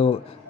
2،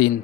3،